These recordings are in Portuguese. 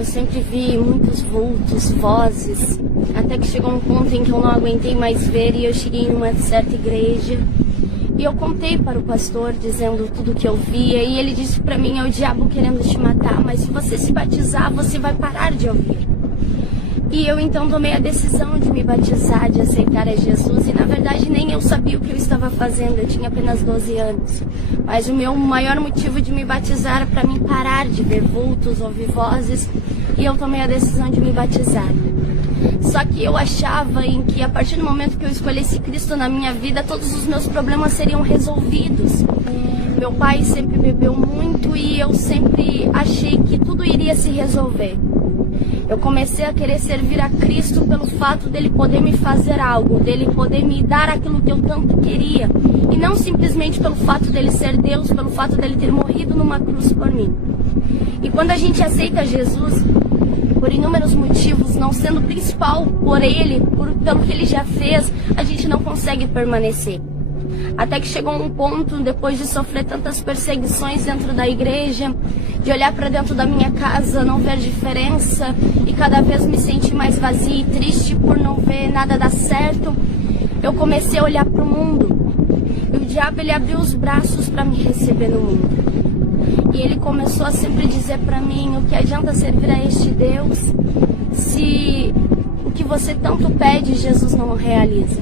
eu sempre vi muitos vultos, vozes, até que chegou um ponto em que eu não aguentei mais ver e eu cheguei em uma certa igreja e eu contei para o pastor dizendo tudo o que eu via e ele disse para mim: é o diabo querendo te matar, mas se você se batizar, você vai parar de ouvir. E eu então tomei a decisão de me batizar, de aceitar a Jesus. E na verdade nem eu sabia o que eu estava fazendo, eu tinha apenas 12 anos. Mas o meu maior motivo de me batizar era para mim parar de ver vultos, ouvir vozes. E eu tomei a decisão de me batizar. Só que eu achava em que a partir do momento que eu escolhesse Cristo na minha vida, todos os meus problemas seriam resolvidos. Meu pai sempre bebeu muito e eu sempre achei que tudo iria se resolver. Eu comecei a querer servir a Cristo pelo fato dele poder me fazer algo, dele poder me dar aquilo que eu tanto queria. E não simplesmente pelo fato dele ser Deus, pelo fato dele ter morrido numa cruz por mim. E quando a gente aceita Jesus, por inúmeros motivos, não sendo o principal por ele, pelo que ele já fez, a gente não consegue permanecer. Até que chegou um ponto, depois de sofrer tantas perseguições dentro da igreja, de olhar para dentro da minha casa, não ver diferença e cada vez me sentir mais vazia e triste por não ver nada dar certo, eu comecei a olhar para o mundo. E o diabo, ele abriu os braços para me receber no mundo. E ele começou a sempre dizer para mim: o que adianta servir a este Deus se o que você tanto pede Jesus não realiza?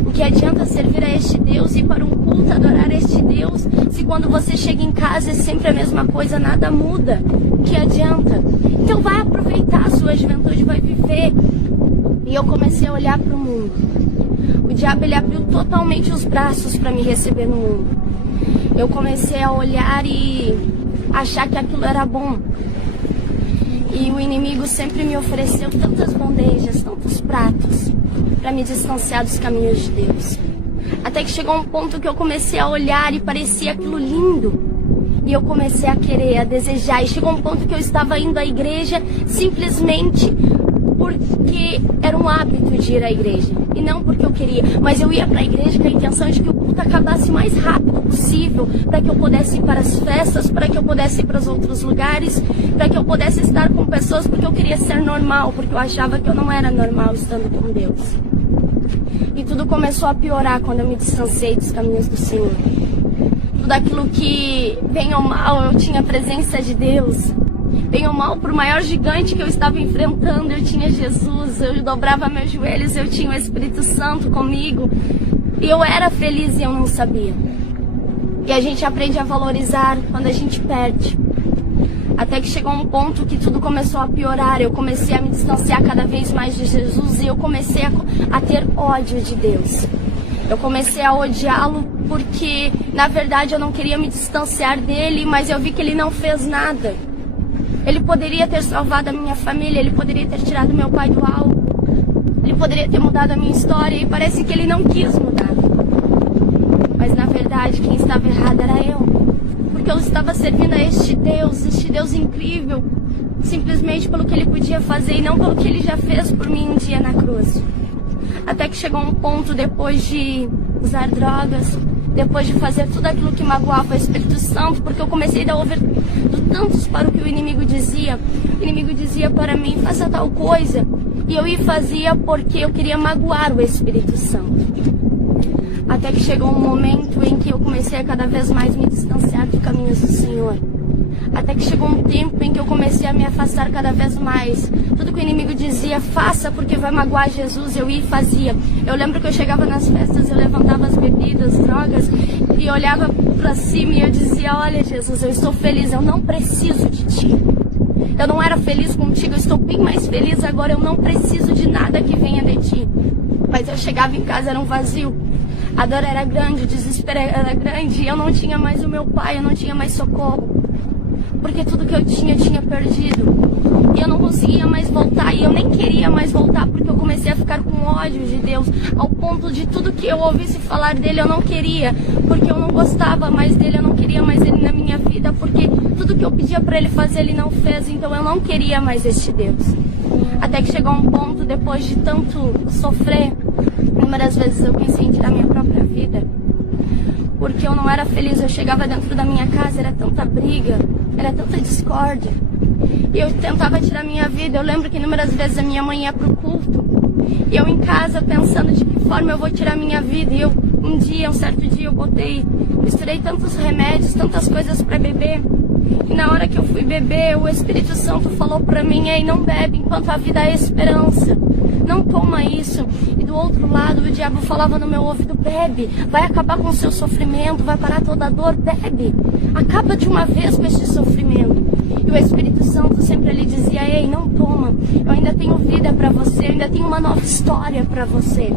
O que adianta servir a este Deus e ir para um culto, adorar este Deus, se quando você chega em casa é sempre a mesma coisa, nada muda? O que adianta? Então vai aproveitar a sua juventude, vai viver. E eu comecei a olhar para o mundo. O diabo, ele abriu totalmente os braços para me receber no mundo. Eu comecei a olhar e achar que aquilo era bom. E o inimigo sempre me ofereceu tantas bandejas, tantos pratos, para me distanciar dos caminhos de Deus. Até que chegou um ponto que eu comecei a olhar e parecia aquilo lindo. E eu comecei a querer, a desejar. E chegou um ponto que eu estava indo à igreja simplesmente porque era um hábito de ir à igreja. E não porque eu queria. Mas eu ia para a igreja com a intenção de que o culto acabasse o mais rápido possível, para que eu pudesse ir para as festas, para que eu pudesse ir para os outros lugares, para que eu pudesse estar com pessoas, porque eu queria ser normal, porque eu achava que eu não era normal estando com Deus. E tudo começou a piorar quando eu me distanciei dos caminhos do Senhor. Tudo aquilo que, bem ou mal, eu tinha a presença de Deus. Bem ou mal, por maior gigante que eu estava enfrentando, eu tinha Jesus, eu dobrava meus joelhos, eu tinha o Espírito Santo comigo. E eu era feliz e eu não sabia. E a gente aprende a valorizar quando a gente perde. Até que chegou um ponto que tudo começou a piorar. Eu comecei a me distanciar cada vez mais de Jesus e eu comecei a ter ódio de Deus. Eu comecei a odiá-lo porque, na verdade, eu não queria me distanciar dele, mas eu vi que ele não fez nada. Ele poderia ter salvado a minha família, ele poderia ter tirado meu pai do alvo, ele poderia ter mudado a minha história e parece que ele não quis mudar. Mas, na verdade, quem estava errado era eu. Porque eu estava servindo a este Deus incrível, simplesmente pelo que ele podia fazer e não pelo que ele já fez por mim um dia na cruz. Até que chegou um ponto, depois de usar drogas, depois de fazer tudo aquilo que magoava o Espírito Santo, porque eu comecei a dar ouvido tantos para o que o inimigo dizia. O inimigo dizia para mim: faça tal coisa. E eu ia fazia porque eu queria magoar o Espírito Santo. Até que chegou um momento em que eu comecei a cada vez mais me distanciar dos caminhos do Senhor. Até que chegou um tempo em que eu comecei a me afastar cada vez mais. Tudo que o inimigo dizia: faça porque vai magoar Jesus, eu ia e fazia. Eu lembro que eu chegava nas festas, eu levantava as bebidas, drogas, e olhava para cima e eu dizia: olha Jesus, eu estou feliz, eu não preciso de ti. Eu não era feliz contigo, eu estou bem mais feliz agora, eu não preciso de nada que venha de ti. Mas eu chegava em casa, era um vazio. A dor era grande, o desespero era grande, e eu não tinha mais o meu pai, eu não tinha mais socorro. Porque tudo que eu tinha perdido. E eu não conseguia mais voltar, e eu nem queria mais voltar, porque eu comecei a ficar com ódio de Deus, ao ponto de tudo que eu ouvisse falar dele eu não queria, porque eu não gostava mais dele, eu não queria mais ele na minha vida, porque tudo que eu pedia para ele fazer ele não fez, então eu não queria mais este Deus. Até que chegou um ponto, depois de tanto sofrer, inúmeras vezes eu pensei em tirar minha própria vida, porque eu não era feliz. Eu chegava dentro da minha casa, era tanta briga, era tanta discórdia. E eu tentava tirar minha vida. Eu lembro que inúmeras vezes a minha mãe ia pro culto e eu em casa pensando de que forma eu vou tirar minha vida. E um certo dia eu misturei tantos remédios, tantas coisas para beber. E na hora que eu fui beber, o Espírito Santo falou pra mim: ei, não bebe enquanto a vida é esperança. Não toma isso. E do outro lado o diabo falava no meu ouvido: bebe, vai acabar com o seu sofrimento, vai parar toda a dor, bebe. Acaba de uma vez com este sofrimento. E o Espírito Santo sempre lhe dizia: ei, não toma, eu ainda tenho vida pra você, eu ainda tenho uma nova história pra você.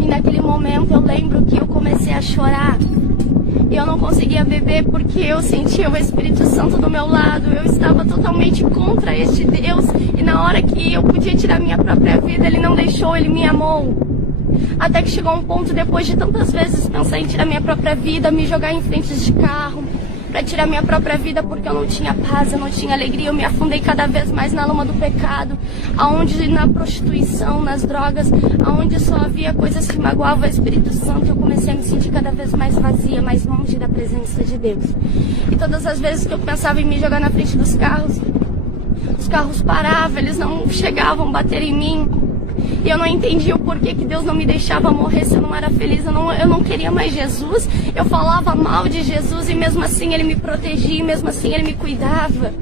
E naquele momento eu lembro que eu comecei a chorar. E eu não conseguia beber porque eu sentia o Espírito Santo do meu lado. Eu estava totalmente contra este Deus. E na hora que eu podia tirar minha própria vida, Ele não deixou, Ele me amou. Até que chegou um ponto, depois de tantas vezes pensar em tirar minha própria vida, me jogar em frente de carro, para tirar minha própria vida, porque eu não tinha paz, eu não tinha alegria, eu me afundei cada vez mais na lama do pecado, aonde na prostituição, nas drogas, aonde só havia coisas que magoavam o Espírito Santo. Eu comecei a me sentir cada vez mais vazia, mais longe da presença de Deus. E todas as vezes que eu pensava em me jogar na frente dos carros, os carros paravam, eles não chegavam a bater em mim. E eu não entendia o porquê que Deus não me deixava morrer se eu não era feliz. Eu não queria mais Jesus. Eu falava mal de Jesus e mesmo assim Ele me protegia, e mesmo assim Ele me cuidava.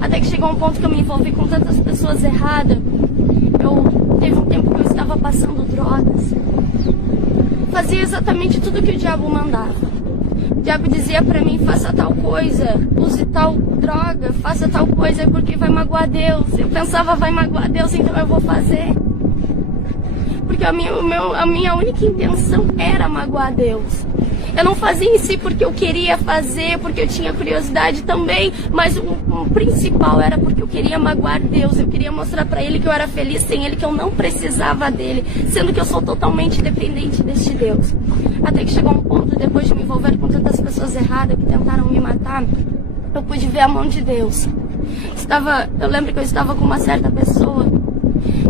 Até que chegou um ponto que eu me envolvi com tantas pessoas erradas. Teve um tempo que eu estava passando drogas. Fazia exatamente tudo que o diabo mandava. O diabo dizia pra mim: faça tal coisa, use tal droga, faça tal coisa porque vai magoar Deus. Eu pensava: vai magoar Deus, então eu vou fazer. Porque a minha única intenção era magoar Deus. Eu não fazia em si porque eu queria fazer, porque eu tinha curiosidade também, mas o principal era porque eu queria magoar Deus. Eu queria mostrar pra Ele que eu era feliz sem Ele, que eu não precisava dele, sendo que eu sou totalmente dependente deste Deus. Até que chegou um ponto, depois de me envolver com tantas pessoas erradas que tentaram me matar, eu pude ver a mão de Deus. Eu lembro que eu estava com uma certa pessoa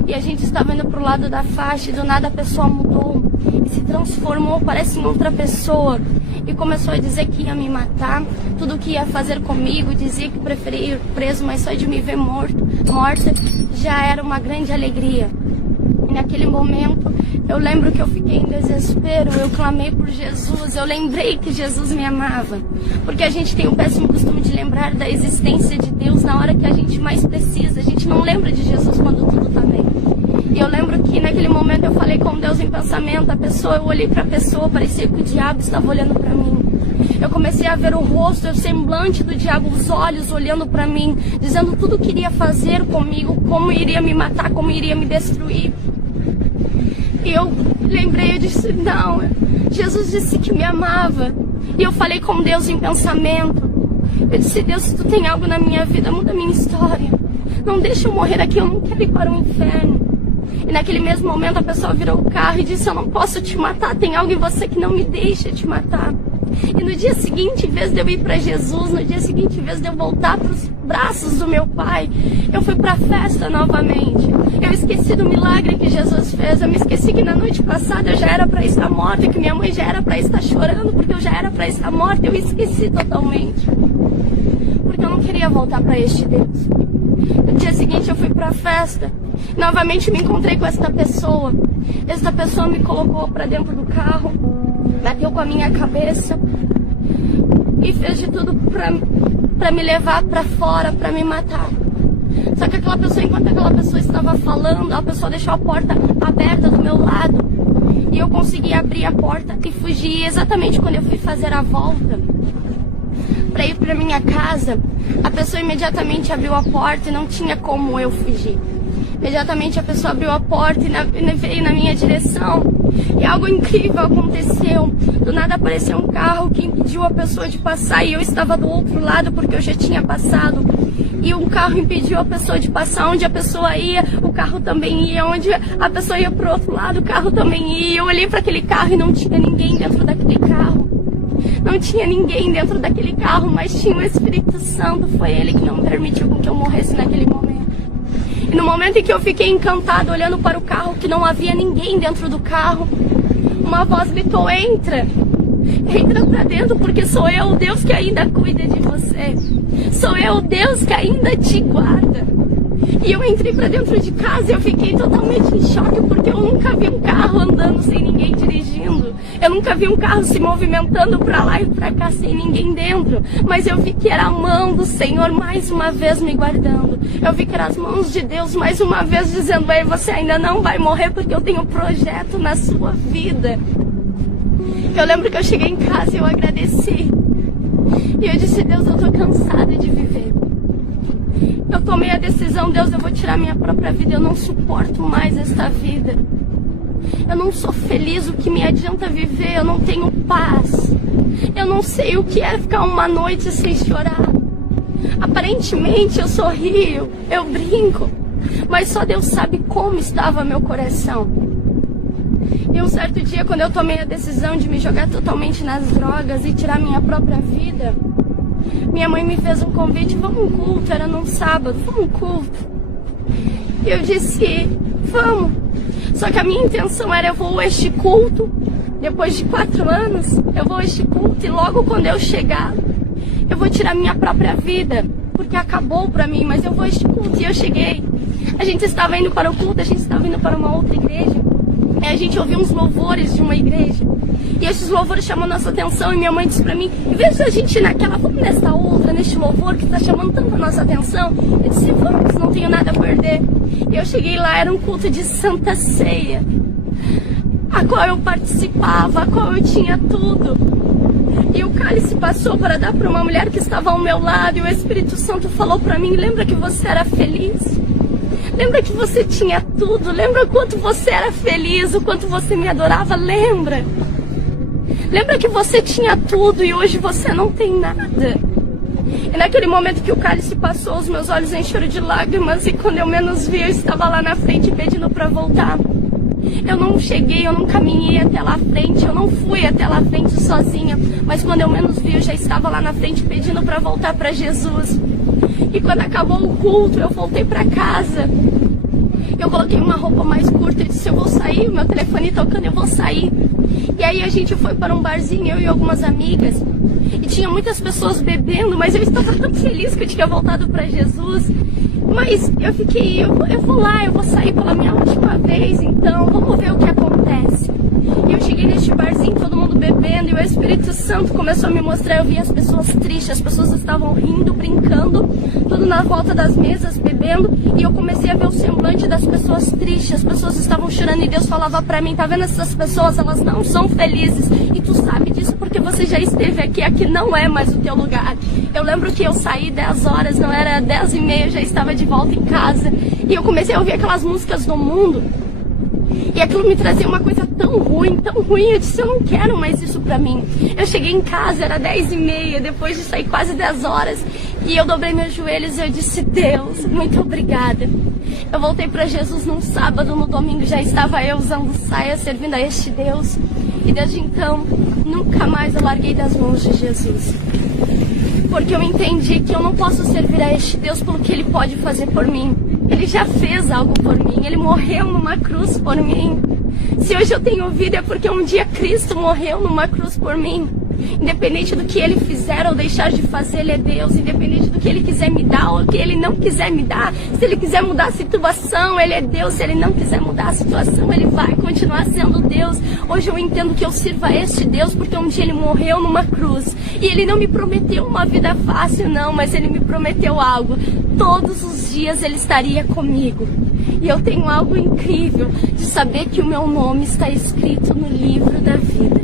e a gente estava indo pro lado da faixa e do nada a pessoa mudou e se transformou, parece em outra pessoa, e começou a dizer que ia me matar, tudo que ia fazer comigo, dizia que preferia ir preso, mas só de me ver morta já era uma grande alegria. E naquele momento eu lembro que eu fiquei em desespero, eu clamei por Jesus, eu lembrei que Jesus me amava, porque a gente tem o péssimo costume de lembrar da existência de Deus na hora que a gente mais precisa. A gente não lembra de Jesus quando tudo está bem. E eu lembro que naquele momento eu falei com Deus em pensamento. Eu olhei para a pessoa, parecia que o diabo estava olhando para mim. Eu comecei a ver o rosto, o semblante do diabo, os olhos olhando para mim, dizendo tudo o que iria fazer comigo, como iria me matar, como iria me destruir. E eu lembrei, eu disse: não, Jesus disse que me amava. E eu falei com Deus em pensamento. Eu disse: Deus, se tu tem algo na minha vida, muda a minha história. Não deixa eu morrer aqui, eu não quero ir para o inferno. E naquele mesmo momento a pessoa virou o carro e disse: eu não posso te matar, tem algo em você que não me deixa te matar. E no dia seguinte, em vez de eu ir para Jesus, no dia seguinte, em vez de eu voltar para os braços do meu pai, eu fui para a festa novamente. Eu esqueci do milagre que Jesus fez. Eu me esqueci que na noite passada eu já era para estar morta, que minha mãe já era para estar chorando, porque eu já era para estar morta. Eu esqueci totalmente, porque eu não queria voltar para este Deus. No dia seguinte eu fui para a festa. Novamente me encontrei com esta pessoa. Esta pessoa me colocou para dentro do carro, bateu com a minha cabeça e fez de tudo para me levar para fora, para me matar. Só que enquanto aquela pessoa estava falando, a pessoa deixou a porta aberta do meu lado e eu consegui abrir a porta e fugir. Exatamente quando eu fui fazer a volta para ir para minha casa, a pessoa imediatamente abriu a porta e não tinha como eu fugir. Imediatamente a pessoa abriu a porta e veio na minha direção. E algo incrível aconteceu. Do nada apareceu um carro que impediu a pessoa de passar e eu estava do outro lado porque eu já tinha passado. E um carro impediu a pessoa de passar. Onde a pessoa ia, o carro também ia. Onde a pessoa ia pro outro lado, o carro também ia. Eu olhei para aquele carro e não tinha ninguém dentro daquele carro. Não tinha ninguém dentro daquele carro, mas tinha o Espírito Santo. Foi Ele que não permitiu que eu morresse naquele momento. E no momento em que eu fiquei encantada olhando para o carro, que não havia ninguém dentro do carro, uma voz gritou: entra! Entra pra dentro, porque sou eu o Deus que ainda cuida de você. Sou eu o Deus que ainda te guarda. E eu entrei pra dentro de casa e eu fiquei totalmente em choque, porque eu nunca vi um carro andando sem ninguém dirigindo. Eu nunca vi um carro se movimentando pra lá e pra cá sem ninguém dentro. Mas eu vi que era a mão do Senhor mais uma vez me guardando. Eu vi que eram as mãos de Deus mais uma vez dizendo: ei, você ainda não vai morrer, porque eu tenho um projeto na sua vida. Eu lembro que eu cheguei em casa e eu agradeci. E eu disse: Deus, eu tô cansada de viver. Eu tomei a decisão: Deus, eu vou tirar minha própria vida. Eu não suporto mais esta vida. Eu não sou feliz. O que me adianta viver? Eu não tenho paz. Eu não sei o que é ficar uma noite sem chorar. Aparentemente eu sorrio, eu brinco, mas só Deus sabe como estava meu coração. E um certo dia, quando eu tomei a decisão de me jogar totalmente nas drogas e tirar minha própria vida, minha mãe me fez um convite: vamos um culto, era num sábado, vamos um culto. E eu disse: vamos. Só que a minha intenção era: eu vou a este culto, depois de 4 anos, eu vou a este culto e logo quando eu chegar, eu vou tirar minha própria vida, porque acabou pra mim, mas eu vou a este culto. E eu cheguei, a gente estava indo para o culto, a gente estava indo para uma outra igreja. E a gente ouviu uns louvores de uma igreja. E esses louvores chamam nossa atenção. E minha mãe disse pra mim: em vez de a gente ir naquela, vamos nesta outra, neste louvor que está chamando tanto a nossa atenção. Eu disse: vamos, não tenho nada a perder. E eu cheguei lá, era um culto de Santa Ceia, a qual eu participava, a qual eu tinha tudo. E o cálice passou para dar para uma mulher que estava ao meu lado. E o Espírito Santo falou para mim: lembra que você era feliz? Lembra que você tinha tudo? Lembra o quanto você era feliz, o quanto você me adorava? Lembra? Lembra que você tinha tudo e hoje você não tem nada? E naquele momento que o cálice passou, os meus olhos encheram de lágrimas. E quando eu menos vi, eu estava lá na frente pedindo para voltar. Eu não cheguei, eu não caminhei até lá à frente, eu não fui até lá à frente sozinha. Mas quando eu menos vi, eu já estava lá na frente pedindo para voltar para Jesus. E quando acabou o culto, eu voltei para casa. Eu coloquei uma roupa mais curta e disse: eu vou sair, o meu telefone tocando, eu vou sair. E aí a gente foi para um barzinho, eu e algumas amigas. E tinha muitas pessoas bebendo, mas eu estava tão feliz que eu tinha voltado para Jesus. Mas eu fiquei, eu vou lá, eu vou sair pela minha última vez, então vamos ver o que acontece. E eu cheguei neste barzinho, todo mundo bebendo, e o Espírito Santo começou a me mostrar. Eu vi as pessoas tristes, as pessoas estavam rindo, brincando, tudo na volta das mesas, bebendo. E eu comecei a ver o semblante das pessoas tristes, as pessoas estavam chorando. E Deus falava pra mim: tá vendo essas pessoas? Elas não são felizes. E tu sabe disso porque você já esteve aqui, aqui não é mais o teu lugar. Eu lembro que eu saí 10 horas, não era 10h30, eu já estava de volta em casa. E eu comecei a ouvir aquelas músicas do mundo. E aquilo me trazia uma coisa tão ruim, eu disse: eu não quero mais isso pra mim. Eu cheguei em casa, era 10h30, depois de sair quase 10 horas. E eu dobrei meus joelhos e eu disse: Deus, muito obrigada. Eu voltei pra Jesus num sábado, no domingo já estava eu usando saia, servindo a este Deus. E desde então, nunca mais eu larguei das mãos de Jesus. Porque eu entendi que eu não posso servir a este Deus pelo que Ele pode fazer por mim. Ele já fez algo por mim, Ele morreu numa cruz por mim. Se hoje eu tenho vida é porque um dia Cristo morreu numa cruz por mim. Independente do que Ele fizer ou deixar de fazer, Ele é Deus. Independente do que Ele quiser me dar ou do que Ele não quiser me dar. Se Ele quiser mudar a situação, Ele é Deus. Se Ele não quiser mudar a situação, Ele vai continuar sendo Deus. Hoje eu entendo que eu sirvo a este Deus porque um dia Ele morreu numa cruz. E Ele não me prometeu uma vida fácil, não, mas Ele me prometeu algo. Todos os dias Ele estaria comigo. E eu tenho algo incrível de saber que o meu nome está escrito no livro da vida.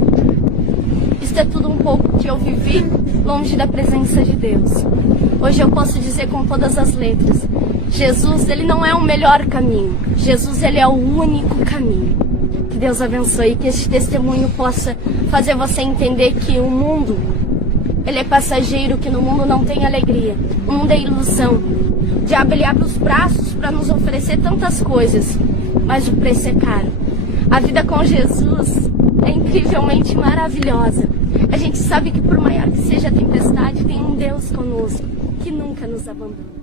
Isso é tudo um pouco que eu vivi longe da presença de Deus. Hoje eu posso dizer com todas as letras: Jesus, Ele não é o melhor caminho. Jesus, Ele é o único caminho. Que Deus abençoe e que este testemunho possa fazer você entender que o mundo, ele é passageiro, que no mundo não tem alegria. O mundo é ilusão. O diabo, ele abre os braços para nos oferecer tantas coisas, mas o preço é caro. A vida com Jesus é incrivelmente maravilhosa. A gente sabe que por maior que seja a tempestade, tem um Deus conosco, que nunca nos abandona.